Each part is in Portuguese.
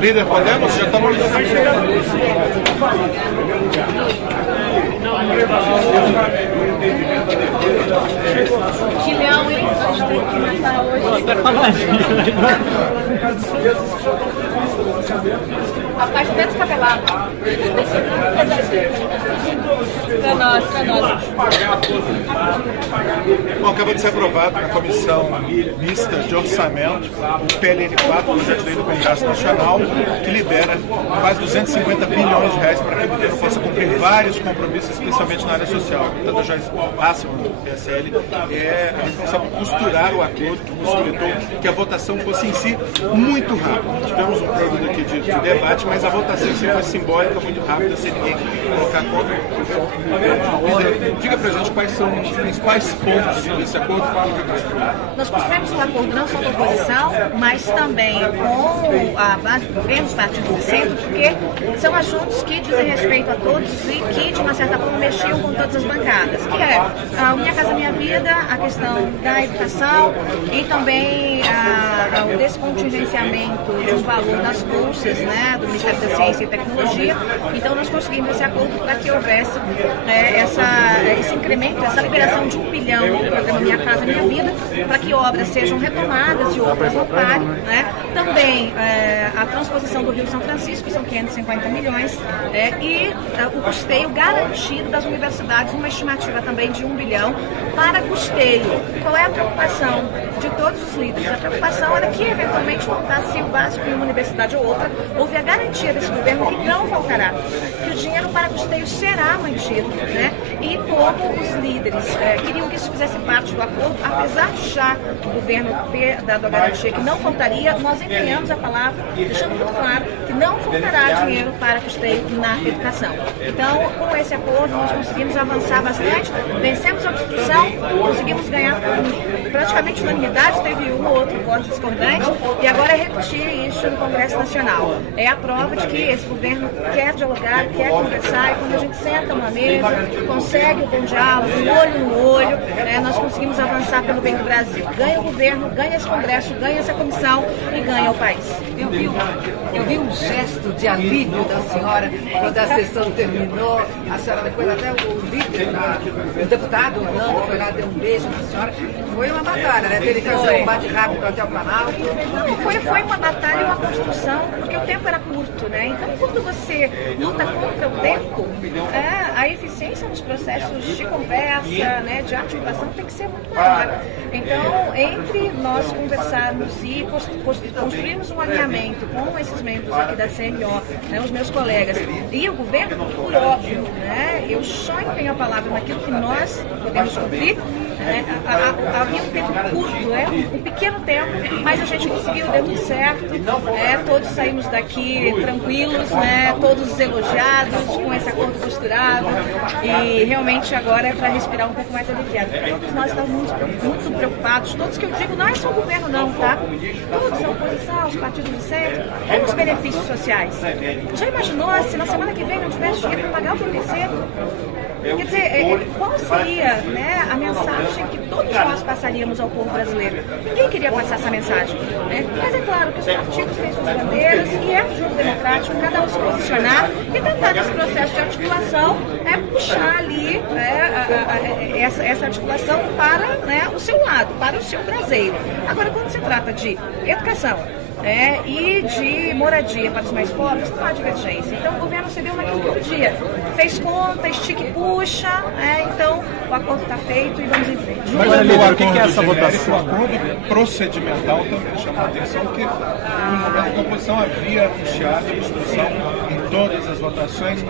Líder, podemos? Já estamos... Quilhão, hein? A gente tem que matar hoje. Rapaz, até descabelado. Pra nós, pra nós. Bom, acaba de ser aprovado na Comissão Mista de Orçamento o PLN4, o Projeto de Lei do Congresso Nacional, que libera quase 250 bilhões de reais para que o governo possa cumprir vários compromissos, especialmente na área social. Portanto, a Joyce Hasselmann, do PSL, é a responsável por costurar o acordo, que possibilitou que a votação fosse em si muito rápida. Tivemos um período aqui de debate, mas a votação em si foi simbólica, muito rápida, sem ninguém colocar contra. Diga pra gente quais são os principais pontos desse acordo. Nós construímos um acordo não só com a oposição, mas também com a base do governo, os partidos de centro, porque são assuntos que dizem respeito a todos e que, de uma certa forma, mexiam com todas as bancadas, que é a Minha Casa Minha Vida, a questão da educação e também o descontingenciamento do valor das bolsas, né, do Ministério da Ciência e Tecnologia. Então, nós conseguimos esse acordo para que houvesse esse incremento, essa liberação de 1 bilhão no programa Minha Casa Minha Vida, para que obras sejam retomadas e outras não parem, né? Também a transposição do Rio São Francisco, que são 550 milhões, e o custeio garantido das universidades, uma estimativa também de 1 bilhão para custeio. Qual é a preocupação de todos os líderes? A preocupação era que, eventualmente, faltasse o básico em uma universidade ou outra, houve a garantia desse governo que não faltará, que o dinheiro para custeio será mantido, né? E como os líderes queriam que isso fizesse parte do acordo, apesar de já o governo ter dado a garantia que não faltaria, nós empenhamos a palavra, deixando muito claro que não faltará dinheiro para custeio na educação. Então, com esse acordo, nós conseguimos avançar bastante, vencemos a obstrução, conseguimos ganhar praticamente unanimidade, teve um ou outro voto discordante, e agora é repetir isso no Congresso Nacional. É a prova de que esse governo quer dialogar, quer conversar, e quando a gente senta numa mesa, consegue o bom diálogo, olho no olho, nós conseguimos avançar pelo bem do Brasil. Ganha o governo, ganha esse Congresso, ganha essa comissão e ganha o país. Eu vi um gesto de alívio da senhora quando a sessão terminou. A senhora, depois até o líder, o deputado Orlando, foi lá, deu um beijo na senhora. Foi uma batalha, né? Teve que fazer um bate-rápido até o Planalto. Não, foi uma batalha e uma construção, porque o tempo era curto, né? Então, quando você luta contra o tempo, a eficiência nos processos de conversa, né, de articulação tem que ser muito maior. Então, entre nós conversarmos e construirmos um alinhamento com esses membros aqui da CMO, né, os meus colegas, e o governo, por óbvio, né, eu só empenho a palavra naquilo que nós podemos cumprir. Havia um tempo curto, um pequeno tempo, mas a gente conseguiu, deu tudo certo, todos saímos daqui tranquilos, né, todos elogiados, com esse acordo costurado, e realmente agora é para respirar um pouco mais aliviado. Todos nós estamos muito preocupados, todos que eu digo, não é só o governo não, tá? Todos, a oposição, os partidos de centro, com os benefícios sociais. Já imaginou se na semana que vem não tivesse dinheiro para pagar o PPC? Quer dizer, qual seria, né, a mensagem que todos nós passaríamos ao povo brasileiro? Ninguém queria passar essa mensagem, né? Mas é claro que os partidos têm suas bandeiras e é um jogo democrático, cada um se posicionar e tentar, nesse processo de articulação, puxar ali essa articulação para, né, o seu lado, para o seu traseiro. Agora, quando se trata de educação, e de moradia para os mais pobres, não há divergência. Então o governo cedeu naquilo que podia. Fez conta, estica e puxa, então o acordo está feito e vamos em frente. Mas o que é essa votação? O acordo procedimental também chama a atenção, porque no momento da oposição havia anunciado a obstrução em todas as votações.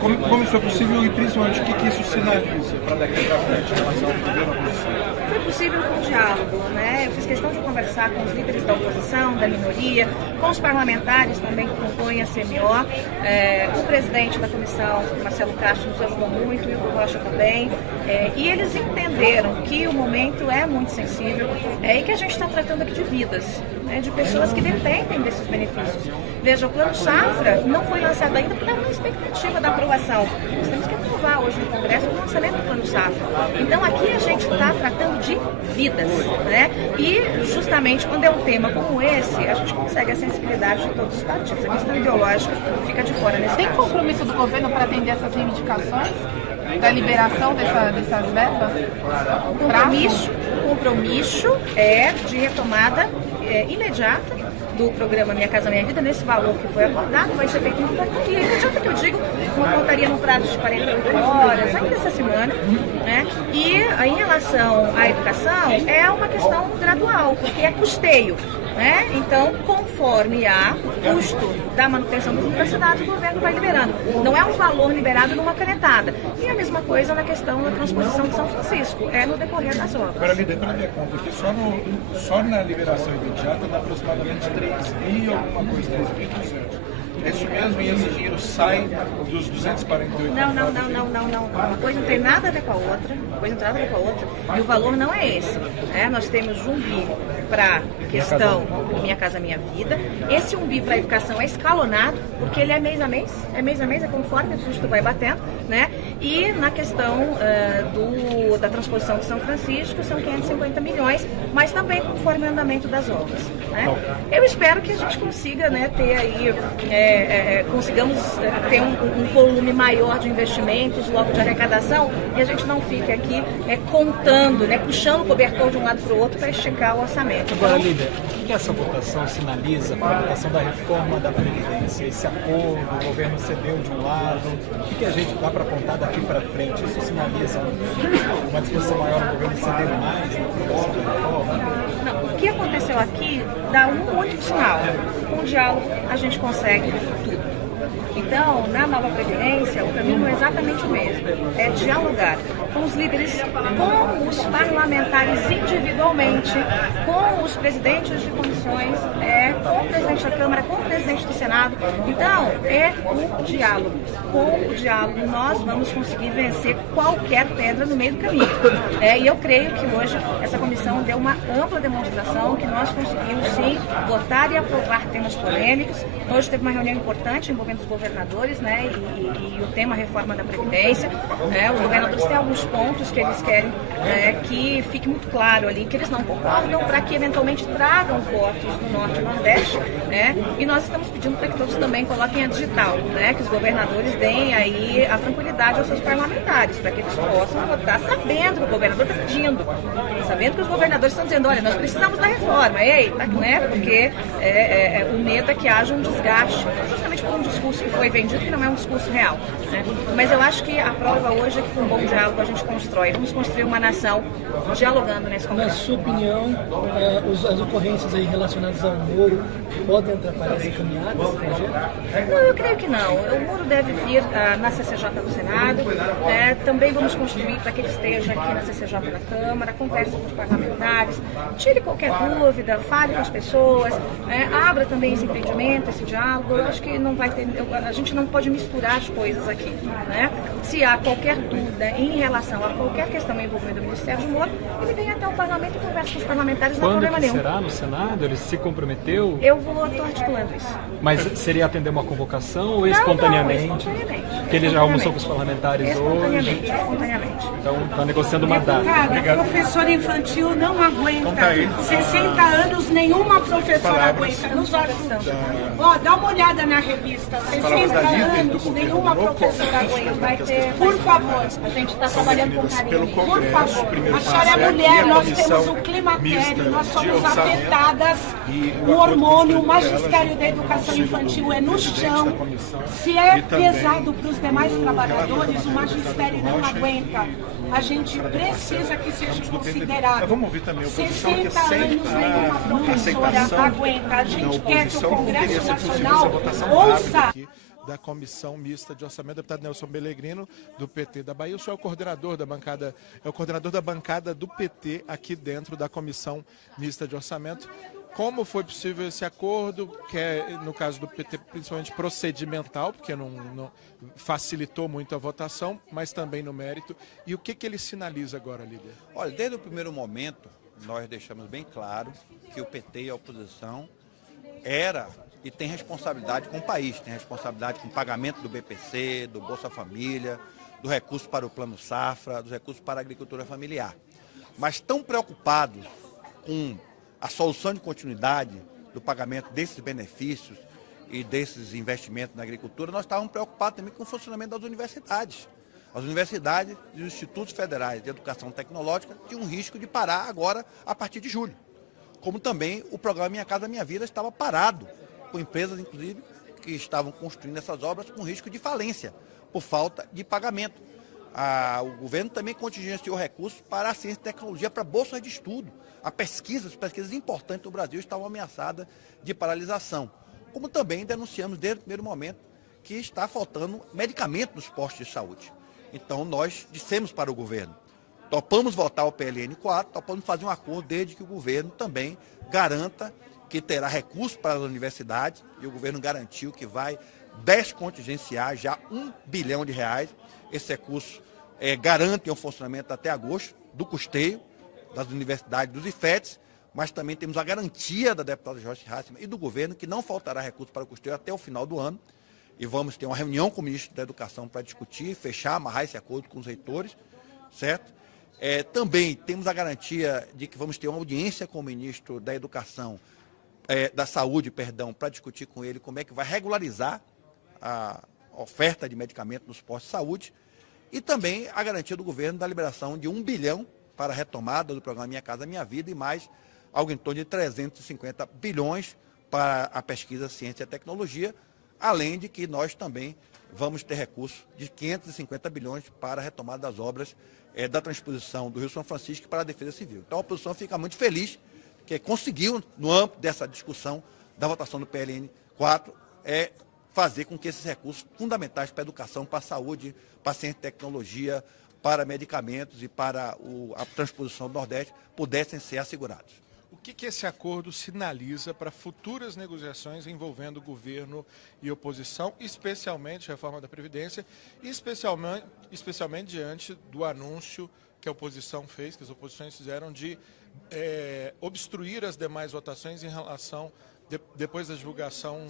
Como isso é possível e principalmente o que isso sinaliza para daqui para frente em relação ao governo e à oposição? Foi possível com o diálogo, né? Eu fiz questão de conversar com os líderes da oposição, da minoria, com os parlamentares também que compõem a CMO. O presidente da comissão, Marcelo Castro, nos ajudou muito, e o Hugo Rocha também. E eles entenderam que o momento é muito sensível e que a gente está tratando aqui de vidas, né, de pessoas que dependem desses benefícios. Veja, o Plano Safra não foi lançado ainda porque há uma expectativa da aprovação. Nós temos que aprovar hoje no Congresso o lançamento do Plano Safra. Então aqui a gente está tratando de vidas, né? E justamente quando é um tema como esse, a gente consegue a sensibilidade de todos os partidos. A questão ideológica fica de fora nesse Tem caso. compromisso do governo para atender essas reivindicações da liberação dessas verbas? O compromisso é de retomada imediata do programa Minha Casa Minha Vida, nesse valor que foi acordado, vai ser feito uma portaria. Imediata que eu digo, uma portaria num prazo de 48 horas, ainda essa semana, né? E em relação à educação, é uma questão gradual, porque é custeio, né? Então, conforme há o custo da manutenção das universidades, o governo vai liberando. Não é um valor liberado numa canetada. E a mesma coisa na questão da transposição de São Francisco, é no decorrer das obras. Agora, líder, para minha conta aqui, só na liberação imediata dá aproximadamente 3 mil, alguma coisa, 3.200. É isso mesmo, e esse dinheiro sai dos 248? Não. Uma coisa não tem nada a ver com a outra. E o valor não é esse. Né? Nós temos um bi para questão Minha Casa Minha Vida. Esse um bi para educação é escalonado, porque ele é mês a mês, é conforme o custo vai batendo, né? E na questão da transposição de São Francisco são 550 milhões, mas também conforme o andamento das obras. Né? Eu espero que a gente consiga, né, ter aí, consigamos ter um volume maior de investimentos, logo de arrecadação, e a gente não fique aqui contando, né, puxando o cobertor de um lado para o outro para esticar o orçamento. Agora, líder, o que essa votação sinaliza para a votação da reforma da Previdência? Esse acordo, o governo cedeu de um lado, o que a gente dá para apontar daqui para frente? Isso sinaliza uma discussão maior do governo ceder mais na aprovação da reforma? Não, o que aconteceu aqui dá um único sinal. Com o diálogo a gente consegue tudo. Então, na nova Previdência, o caminho é exatamente o mesmo. É dialogar com os líderes, com os parlamentares individualmente, com os presidentes de comissões, com o presidente da Câmara, com o presidente do Senado. Então, é o diálogo. Com o diálogo, nós vamos conseguir vencer qualquer pedra no meio do caminho. E eu creio que hoje essa comissão deu uma ampla demonstração que nós conseguimos, sim, votar e aprovar temas polêmicos. Hoje teve uma reunião importante envolvendo os governadores, né, e o tema reforma da Previdência. Os governadores têm alguns pontos que eles querem que fique muito claro ali, que eles não concordam, para que eventualmente tragam votos do Norte e Nordeste, e nós estamos pedindo para que todos também coloquem a digital, que os governadores deem aí a tranquilidade aos seus parlamentares, para que eles possam votar sabendo que o governador está pedindo, sabendo que os governadores estão dizendo, olha, nós precisamos da reforma, porque o medo é que haja um desgaste, justamente por um discurso que foi vendido, que não é um discurso real. Mas eu acho que a prova hoje é que com um bom diálogo a gente constrói. Vamos construir uma nação dialogando nesse combate. Na sua opinião, as ocorrências aí relacionadas ao Moro podem atrapalhar essa caminhada, esse projeto? Não, eu creio que não. O Moro deve vir na CCJ do Senado. Também vamos construir para que ele esteja aqui na CCJ da Câmara, converse com os parlamentares, tire qualquer dúvida, fale com as pessoas, abra também esse entendimento, esse diálogo. Eu acho que não vai ter, a gente não pode misturar as coisas aqui. Se há qualquer dúvida em relação a qualquer questão envolvendo o Ministério do Moro, ele vem até o parlamento e conversa com os parlamentares, não há problema nenhum. Quando será no Senado? Ele se comprometeu? Eu estou articulando isso. Mas seria atender uma convocação ou espontaneamente? Não, espontaneamente. Porque ele já almoçou com os parlamentares hoje? Espontaneamente. Então está negociando uma data. Cara, professora infantil não aguenta. 60 anos, nenhuma professora aguenta. Nos olhos. Dá uma olhada na revista. 60 anos, nenhuma professora aguenta. Por favor. A gente está trabalhando com carinho. Pelo Congresso, Por favor. A senhora é mulher, nós temos o climatério, nós somos afetadas. O hormônio, o magistério da educação infantil é no chão. Se é pesado para os demais trabalhadores, o magistério não aguenta. A gente precisa que seja considerado. Vamos ouvir também a oposição, que 60 anos, nenhuma professora aguenta. A gente quer que o Congresso Nacional ouça. Da Comissão Mista de Orçamento, deputado Nelson Pellegrino, do PT da Bahia. O senhor é o coordenador da bancada do PT aqui dentro da Comissão Mista de Orçamento. Como foi possível esse acordo, que é, no caso do PT, principalmente procedimental, porque não facilitou muito a votação, mas também no mérito. E o que ele sinaliza agora, líder? Olha, desde o primeiro momento, nós deixamos bem claro que o PT e a oposição era e tem responsabilidade com o país, tem responsabilidade com o pagamento do BPC, do Bolsa Família, do recurso para o Plano Safra, dos recursos para a agricultura familiar. mas tão preocupados com a solução de continuidade do pagamento desses benefícios e desses investimentos na agricultura, nós estávamos preocupados também com o funcionamento das universidades. As universidades e os institutos federais de educação tecnológica tinham um risco de parar agora a partir de julho. Como também o programa Minha Casa Minha Vida estava parado, com empresas, inclusive, que estavam construindo essas obras com risco de falência, por falta de pagamento. O governo também contingenciou recursos para a ciência e tecnologia, para bolsas de estudo. As pesquisas importantes do Brasil estavam ameaçadas de paralisação. Como também denunciamos desde o primeiro momento que está faltando medicamento nos postos de saúde. Então nós dissemos para o governo, topamos votar o PLN 4, topamos fazer um acordo desde que o governo também garanta que terá recursos para as universidades, e o governo garantiu que vai descontingenciar já R$1 bilhão. Esse recurso garante o funcionamento até agosto do custeio das universidades, dos IFETs, mas também temos a garantia da deputada Joyce Hasselmann e do governo que não faltará recurso para o custeio até o final do ano. E vamos ter uma reunião com o ministro da Educação para discutir, fechar, amarrar esse acordo com os reitores, certo? Também temos a garantia de que vamos ter uma audiência com o ministro da Educação, da Saúde, para discutir com ele como é que vai regularizar a oferta de medicamentos nos postos de saúde, e também a garantia do governo da liberação de R$1 bilhão para a retomada do programa Minha Casa Minha Vida e mais algo em torno de 350 bilhões para a pesquisa, ciência e tecnologia, além de que nós também vamos ter recursos de 550 bilhões para a retomada das obras da transposição do Rio São Francisco para a Defesa Civil. Então a oposição fica muito feliz que conseguiu, no âmbito dessa discussão da votação do PLN 4, fazer com que esses recursos fundamentais para a educação, para a saúde, para a ciência e tecnologia, para medicamentos e para a transposição do Nordeste pudessem ser assegurados. O que esse acordo sinaliza para futuras negociações envolvendo governo e oposição, especialmente a reforma da Previdência, e especialmente diante do anúncio que a oposição fez, que as oposições fizeram de obstruir as demais votações em relação, depois da divulgação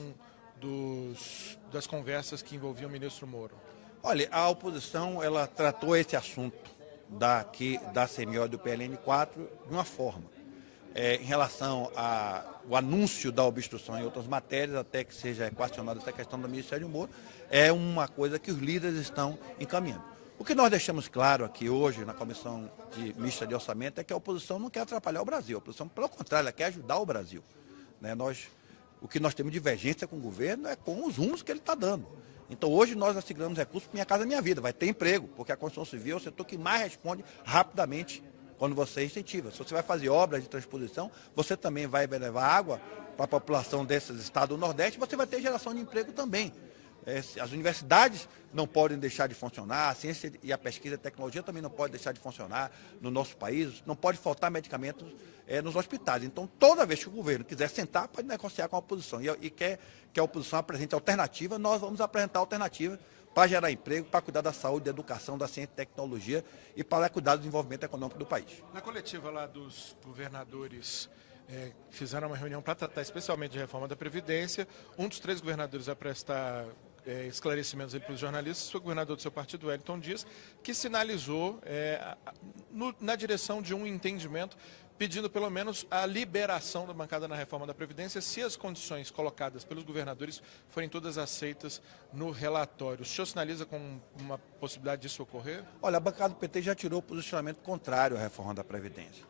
das conversas que envolviam o ministro Moro? Olha, a oposição ela tratou esse assunto da CMO e do PLN 4 de uma forma. Em relação ao anúncio da obstrução em outras matérias, até que seja questionada essa questão do Ministério Moro, é uma coisa que os líderes estão encaminhando. O que nós deixamos claro aqui hoje na Comissão Mista de Orçamento é que a oposição não quer atrapalhar o Brasil, a oposição, pelo contrário, ela quer ajudar o Brasil. O que nós temos de divergência com o governo é com os rumos que ele está dando. Então hoje nós assignamos recursos para Minha Casa Minha Vida, vai ter emprego, porque a construção civil é o setor que mais responde rapidamente quando você incentiva. Se você vai fazer obras de transposição, você também vai levar água para a população desses estados do Nordeste, você vai ter geração de emprego também. As universidades não podem deixar de funcionar, a ciência e a pesquisa e a tecnologia também não podem deixar de funcionar no nosso país, não pode faltar medicamentos nos hospitais. Então, toda vez que o governo quiser sentar, pode negociar com a oposição e quer que a oposição apresente alternativa, nós vamos apresentar alternativa para gerar emprego, para cuidar da saúde, da educação, da ciência e tecnologia e para cuidar do desenvolvimento econômico do país. Na coletiva lá dos governadores fizeram uma reunião para tratar especialmente de reforma da Previdência, um dos 3 governadores a prestar esclarecimentos para os jornalistas foi o governador do seu partido, Wellington Dias, que sinalizou na direção de um entendimento pedindo pelo menos a liberação da bancada na reforma da Previdência se as condições colocadas pelos governadores forem todas aceitas no relatório. O senhor sinaliza com uma possibilidade disso ocorrer? Olha, a bancada do PT já tirou o posicionamento contrário à reforma da Previdência.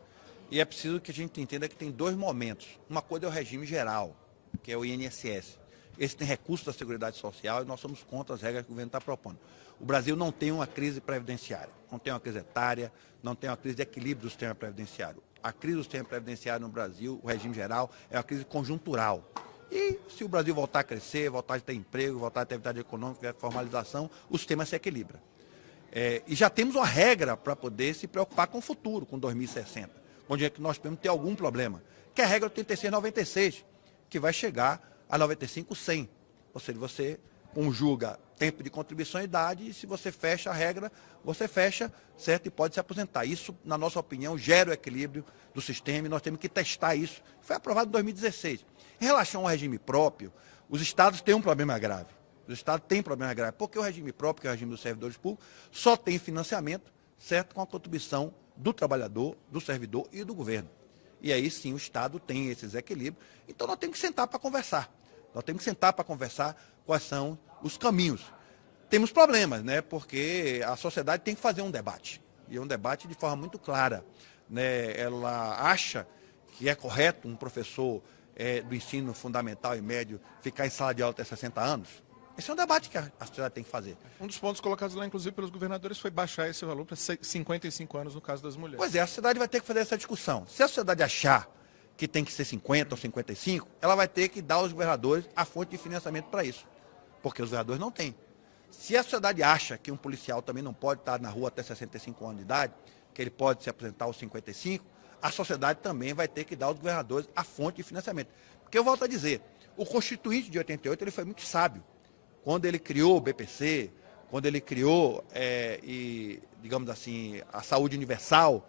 E é preciso que a gente entenda que tem 2 momentos. Uma coisa é o regime geral, que é o INSS. Esse tem recurso da Seguridade Social e nós somos contra as regras que o governo está propondo. O Brasil não tem uma crise previdenciária, não tem uma crise etária, não tem uma crise de equilíbrio do sistema previdenciário. A crise do sistema previdenciário no Brasil, o regime geral, é uma crise conjuntural. E se o Brasil voltar a crescer, voltar a ter emprego, voltar a ter atividade econômica, formalização, o sistema se equilibra. E já temos uma regra para poder se preocupar com o futuro, com 2060, onde é que nós podemos ter algum problema, que é a regra 86-96, que vai chegar a 95-100. Ou seja, você conjuga tempo de contribuição e idade, e se você fecha a regra, você fecha, certo? E pode se aposentar. Isso, na nossa opinião, gera o equilíbrio do sistema e nós temos que testar isso. Foi aprovado em 2016. Em relação ao regime próprio, os estados têm um problema grave. Os estados têm um problema grave, porque o regime próprio, que é o regime dos servidores públicos, só tem financiamento, certo? Com a contribuição do trabalhador, do servidor e do governo. E aí sim o Estado tem esses equilíbrios. Então nós temos que sentar para conversar. Nós temos que sentar para conversar quais são os caminhos. Temos problemas, né? Porque a sociedade tem que fazer um debate. E é um debate de forma muito clara, né? Ela acha que é correto um professor do ensino fundamental e médio ficar em sala de aula até 60 anos? Esse é um debate que a sociedade tem que fazer. Um dos pontos colocados lá, inclusive, pelos governadores foi baixar esse valor para 55 anos no caso das mulheres. Pois é, a sociedade vai ter que fazer essa discussão. Se a sociedade achar que tem que ser 50 ou 55, ela vai ter que dar aos governadores a fonte de financiamento para isso. Porque os governadores não têm. Se a sociedade acha que um policial também não pode estar na rua até 65 anos de idade, que ele pode se apresentar aos 55, a sociedade também vai ter que dar aos governadores a fonte de financiamento. Porque eu volto a dizer, o Constituinte de 88 ele foi muito sábio. Quando ele criou o BPC, quando ele criou, digamos assim, a saúde universal,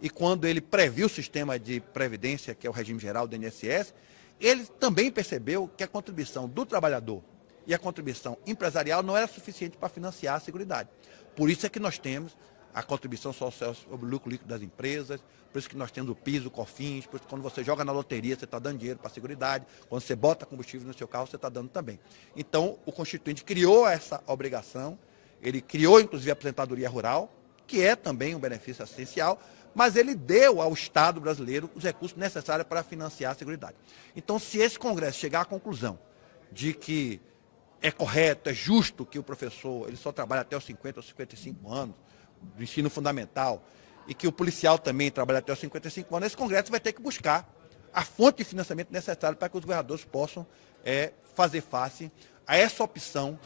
e quando ele previu o sistema de previdência, que é o regime geral do INSS, ele também percebeu que a contribuição do trabalhador e a contribuição empresarial não era suficiente para financiar a Seguridade. Por isso é que nós temos a contribuição social sobre o lucro líquido das empresas, por isso que nós temos o PIS, o COFINS, por isso que quando você joga na loteria você está dando dinheiro para a Seguridade, quando você bota combustível no seu carro você está dando também. Então o Constituinte criou essa obrigação, ele criou inclusive a aposentadoria rural, que é também um benefício assistencial, mas ele deu ao Estado brasileiro os recursos necessários para financiar a Seguridade. Então se esse Congresso chegar à conclusão de que é correto, é justo que o professor ele só trabalhe até os 50 ou 55 anos, do ensino fundamental, e que o policial também trabalhe até os 55 anos, esse Congresso vai ter que buscar a fonte de financiamento necessária para que os governadores possam fazer face a essa opção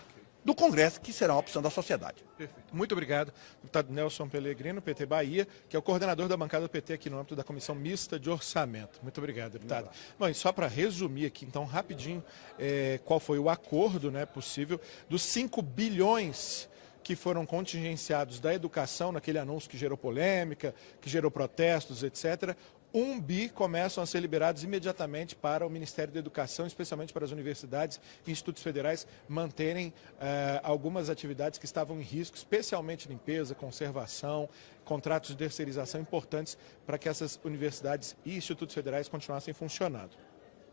do Congresso, que será uma opção da sociedade. Perfeito. Muito obrigado, deputado Nelson Pellegrino, PT Bahia, que é o coordenador da bancada do PT aqui no âmbito da Comissão Mista de Orçamento. Muito obrigado, deputado. Bom, e só para resumir aqui, então, rapidinho, qual foi o acordo possível dos 5 bilhões que foram contingenciados da educação, naquele anúncio que gerou polêmica, que gerou protestos, etc., 1 bi começam a ser liberados imediatamente para o Ministério da Educação, especialmente para as universidades e institutos federais manterem algumas atividades que estavam em risco, especialmente limpeza, conservação, contratos de terceirização importantes para que essas universidades e institutos federais continuassem funcionando.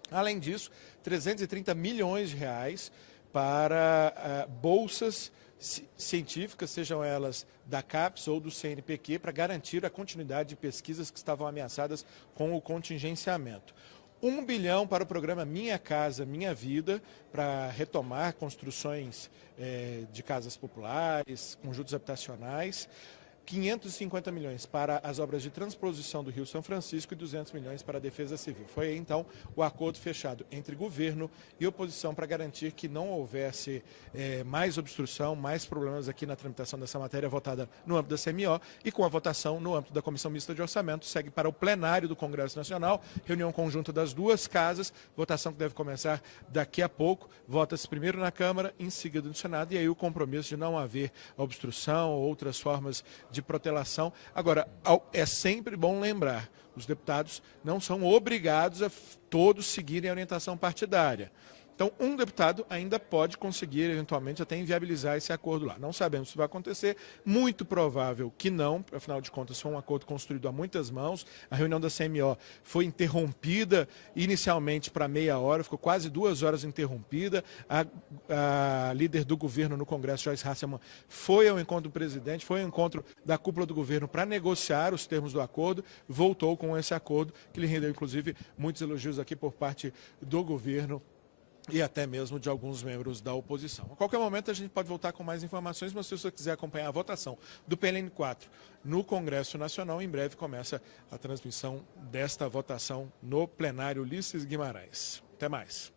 Além disso, 330 milhões de reais para bolsas científicas, sejam elas da CAPES ou do CNPq, para garantir a continuidade de pesquisas que estavam ameaçadas com o contingenciamento. 1 bilhão para o programa Minha Casa, Minha Vida, para retomar construções de casas populares, conjuntos habitacionais. 550 milhões para as obras de transposição do Rio São Francisco e 200 milhões para a Defesa Civil. Foi então o acordo fechado entre governo e oposição para garantir que não houvesse mais obstrução, mais problemas aqui na tramitação dessa matéria votada no âmbito da CMO e com a votação no âmbito da Comissão Mista de Orçamento, segue para o plenário do Congresso Nacional, reunião conjunta das duas casas, votação que deve começar daqui a pouco, vota-se primeiro na Câmara, em seguida no Senado, e aí o compromisso de não haver obstrução ou outras formas de protelação. Agora, é sempre bom lembrar, os deputados não são obrigados a todos seguirem a orientação partidária. Então, um deputado ainda pode conseguir, eventualmente, até inviabilizar esse acordo lá. Não sabemos se vai acontecer, muito provável que não, afinal de contas, foi um acordo construído a muitas mãos. A reunião da CMO foi interrompida inicialmente para meia hora, ficou quase 2 horas interrompida. A líder do governo no Congresso, Joyce Hasselmann, foi ao encontro do presidente, foi ao encontro da cúpula do governo para negociar os termos do acordo, voltou com esse acordo, que lhe rendeu, inclusive, muitos elogios aqui por parte do governo e até mesmo de alguns membros da oposição. A qualquer momento a gente pode voltar com mais informações, mas se você quiser acompanhar a votação do PLN 4 no Congresso Nacional, em breve começa a transmissão desta votação no plenário Ulisses Guimarães. Até mais.